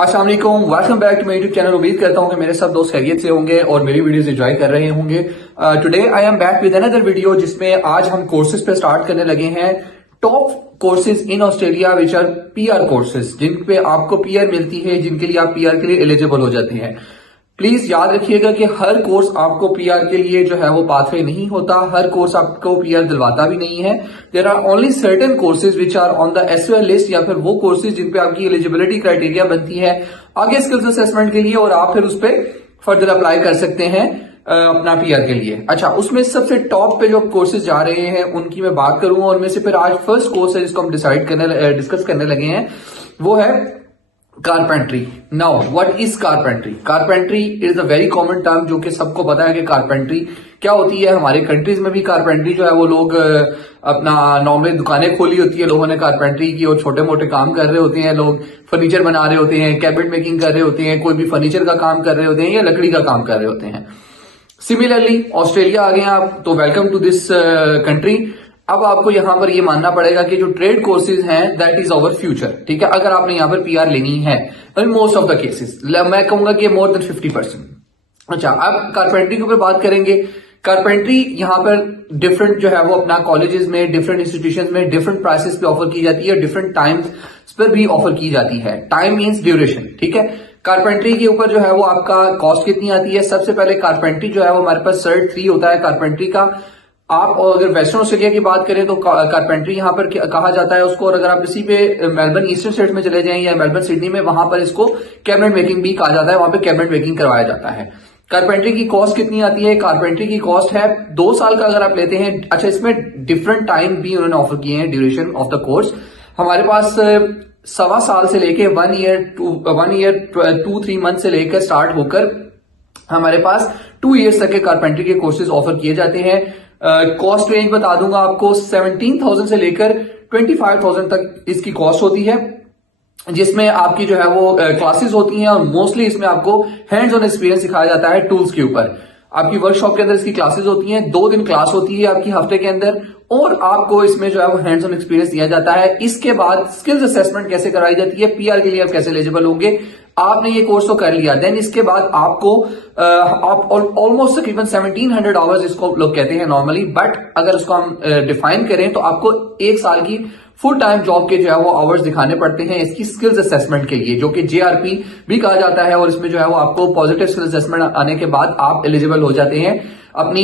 अस्सलाम वालेकुम, welcome back to my YouTube channel. उम्मीद करता हूं कि मेरे सब दोस्त खैरियत से होंगे और मेरी वीडियोस एंजॉय कर रहे होंगे। Today I am back with another video जिसमें आज हम कोर्सेज पे स्टार्ट करने लगे हैं। Top courses in Australia which are PR courses, जिन पे आपको पीआर मिलती है, जिनके लिए आप पीआर के लिए एलिजिबल हो जाते हैं। प्लीज याद रखिएगा कि हर कोर्स आपको पीआर के लिए जो है वो पाथवे नहीं होता, हर कोर्स आपको पीआर दिलवाता भी नहीं है। There are only certain courses which are on the SOL list, या फिर वो कोर्सेज जिन पे आपकी एलिजिबिलिटी क्राइटेरिया बनती है आगे स्किल्स असेसमेंट के लिए, और आप फिर उस पर फर्दर अप्लाई कर सकते हैं अपना पीआर के लिए। अच्छा, उसमें सबसे टॉप पे जो कोर्सेज जा रहे हैं उनकी मैं बात करूंगा, और उनमें से फिर आज फर्स्ट कोर्स है जिसको हम डिस्कस करने लगे हैं, वो है carpentry. Now what is carpentry? Carpentry is a very common term जो कि सबको पता है कि कारपेंट्री क्या होती है। हमारे कंट्रीज में भी कारपेंट्री जो है वो लोग अपना नॉर्मली दुकानें खोली होती है लोगों ने कारपेंट्री की, और छोटे मोटे काम कर रहे होते हैं लोग, फर्नीचर बना रहे होते हैं, कैबिनेट मेकिंग कर रहे होते हैं, कोई भी फर्नीचर का काम कर रहे होते हैं या लकड़ी का काम कर रहे होते हैं। सिमिलरली ऑस्ट्रेलिया आ गए आप तो वेलकम टू दिस कंट्री। अब आपको यहां पर ये मानना पड़ेगा कि जो ट्रेड कोर्सेज हैं दैट इज आवर फ्यूचर। ठीक है, अगर आपने यहां पर पीआर लेनी है, मोस्ट ऑफ द केसेस मैं कहूंगा कि मोर देन 50%। अच्छा, अब कारपेंट्री के ऊपर बात करेंगे। कारपेंट्री यहां पर डिफरेंट जो है वो अपना कॉलेजेस में, डिफरेंट इंस्टीट्यूशन में डिफरेंट प्राइसेस पे ऑफर की जाती है, डिफरेंट टाइम्स पर भी ऑफर की जाती है। Time means duration. ठीक है, कारपेंट्री के ऊपर जो है वो आपका कॉस्ट कितनी आती है? सबसे पहले कारपेंट्री जो है वो हमारे पास सर्ट 3 होता है कारपेंट्री का। आप अगर वेस्टर्न ऑस्ट्रेलिया की बात करें तो कारपेंट्री यहां पर कहा जाता है उसको, और अगर आप इसी पे मेलबर्न ईस्टर्न स्टेट में चले जाएं या मेलबर्न सिडनी में, वहां पर इसको कैबिनेट मेकिंग भी कहा जाता है, वहां पे कैबिनेट मेकिंग करवाया जाता है। कारपेंट्री की कॉस्ट कितनी आती है? कारपेंट्री की कॉस्ट है 2 साल का अगर आप लेते हैं। अच्छा, इसमें डिफरेंट टाइम भी उन्होंने ऑफर किए हैं, ड्यूरेशन ऑफ द कोर्स। हमारे पास 1.25 साल से लेके 1 ईयर 2-3 मंथ से लेकर स्टार्ट होकर हमारे पास 2 ईयर्स तक के कारपेंट्री के कोर्सेज ऑफर किए जाते हैं। कॉस्ट रेंज बता दूंगा आपको, 17,000 से लेकर 25,000 तक इसकी कॉस्ट होती है, जिसमें आपकी जो है वो क्लासेस होती हैं, और मोस्टली इसमें आपको हैंड्स ऑन एक्सपीरियंस सिखाया जाता है टूल्स के ऊपर। आपकी वर्कशॉप के अंदर इसकी क्लासेस होती हैं, 2 दिन क्लास होती है आपकी हफ्ते के अंदर, और आपको इसमें जो है वो हैंड्स ऑन एक्सपीरियंस दिया जाता है। इसके बाद स्किल्स असेसमेंट कैसे कराई जाती है, पीआर के लिए आप कैसे एलिजिबल होंगे। आपने ये कोर्स तो कर लिया, देन इसके बाद आपको आप ऑलमोस्ट तकरीबन 1700 आवर्स इसको लोग कहते हैं नॉर्मली, बट अगर उसको हम डिफाइन करें तो आपको 1 साल की फुल टाइम जॉब के जो है वो आवर्स दिखाने पड़ते हैं इसकी स्किल्स असेसमेंट के लिए, जो कि जेआरपी भी कहा जाता है। और इसमें जो है वो आपको पॉजिटिव स्किल्स असेसमेंट आने के बाद आप एलिजिबल हो जाते हैं अपनी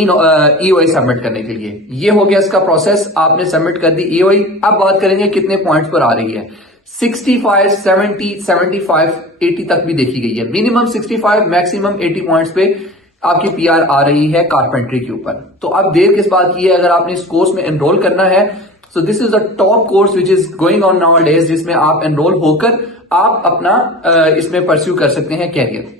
ईओआई सबमिट करने के लिए। ये हो गया इसका प्रोसेस, आपने सबमिट कर दी ईओआई। अब बात करेंगे कितने पॉइंट्स पर आ रही है। 65, 70, 75, 80 तक भी देखी गई है। मिनिमम 65, मैक्सिमम 80 पॉइंट्स पे आपकी पीआर आ रही है कारपेंट्री के ऊपर। तो अब देर किस बात की है, अगर आपने इस कोर्स में एनरोल करना है, so this is the top course which is going on now days, जिसमें आप एनरोल होकर आप अपना इसमें परस्यू कर सकते हैं कैरियर।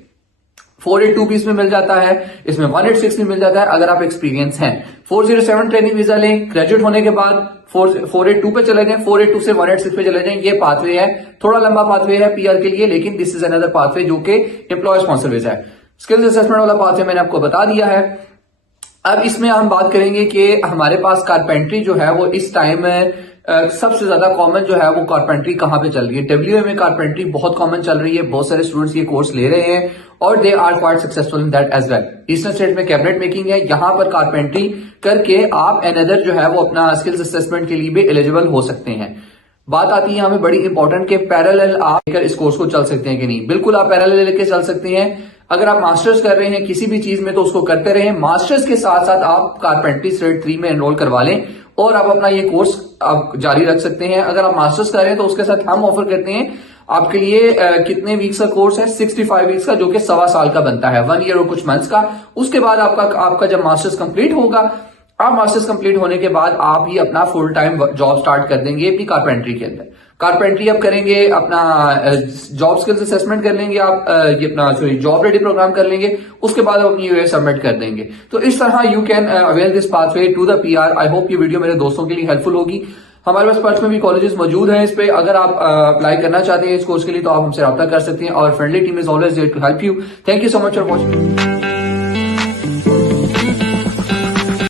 482 भी इसमें मिल जाता है, इसमें 186 भी मिल जाता है अगर आप एक्सपीरियंस हैं। 407 ट्रेनिंग वीजा लें, ग्रेजुएट होने के बाद 482 पे चले जाएं, 482 से 186 पे चले जाएं। ये पाथवे है, थोड़ा लंबा पाथवे है पीआर के लिए, लेकिन दिस इज अनदर पाथवे जो कि एम्प्लॉय स्पॉन्सर वीजा है। स्किल्स असेसमेंट वाला पाथवे मैंने आपको बता दिया है। अब इसमें हम बात करेंगे कि हमारे पास कारपेंट्री जो है वो इस टाइम सबसे ज्यादा कॉमन जो है वो कारपेंट्री कहां पे चल रही है। डब्ल्यूए में कारपेंट्री बहुत कॉमन चल रही है, बहुत सारे स्टूडेंट्स ये कोर्स ले रहे हैं और they are quite successful in that as well. Eastern state में कैबिनेट मेकिंग है, यहां पर कारपेंट्री करके आप अनदर जो है वो अपना स्किल्स असेसमेंट के लिए भी एलिजिबल हो सकते हैं। बात आती है हमें बड़ी इंपॉर्टेंट कि पैरेलल आप लेकर इस कोर्स को चल सकते हैं कि नहीं। बिल्कुल आप पैरेलल लेकर चल सकते हैं। अगर आप मास्टर्स कर रहे हैं किसी भी चीज में तो उसको करते रहें, मास्टर्स के साथ साथ आप कारपेंट्री स्टेट 3 में एनरोल करवा लें और आप अपना ये कोर्स आप जारी रख सकते हैं। अगर आप मास्टर्स कर रहे हैं तो उसके साथ हम ऑफर करते हैं आपके लिए कितने वीक्स का कोर्स है, 65 वीक्स का, जो कि 1.25 साल का बनता है, 1 ईयर और कुछ मंथ्स का। उसके बाद आपका जब मास्टर्स कंप्लीट होगा, आप मास्टर्स कंप्लीट होने के बाद आप ही अपना फुल टाइम जॉब स्टार्ट कर देंगे अपनी कारपेंट्री के अंदर। कारपेंट्री आप करेंगे, अपना जॉब स्किल्स असेसमेंट कर लेंगे, आप ये अपना जॉब रेडी प्रोग्राम कर लेंगे, उसके बाद आप अपनी यूए सबमिट कर देंगे। तो इस तरह you can avail this pathway to the PR. I hope ये वीडियो मेरे दोस्तों के लिए हेल्पफुल होगी। हमारे पास पर्थ में भी कॉलेजेस मौजूद हैं इस पे, अगर आप अप्लाई करना चाहते हैं इस कोर्स के लिए तो आप हमसे रब्ता कर सकते हैं। और friendly team is always there to help you. Thank you so much for watching.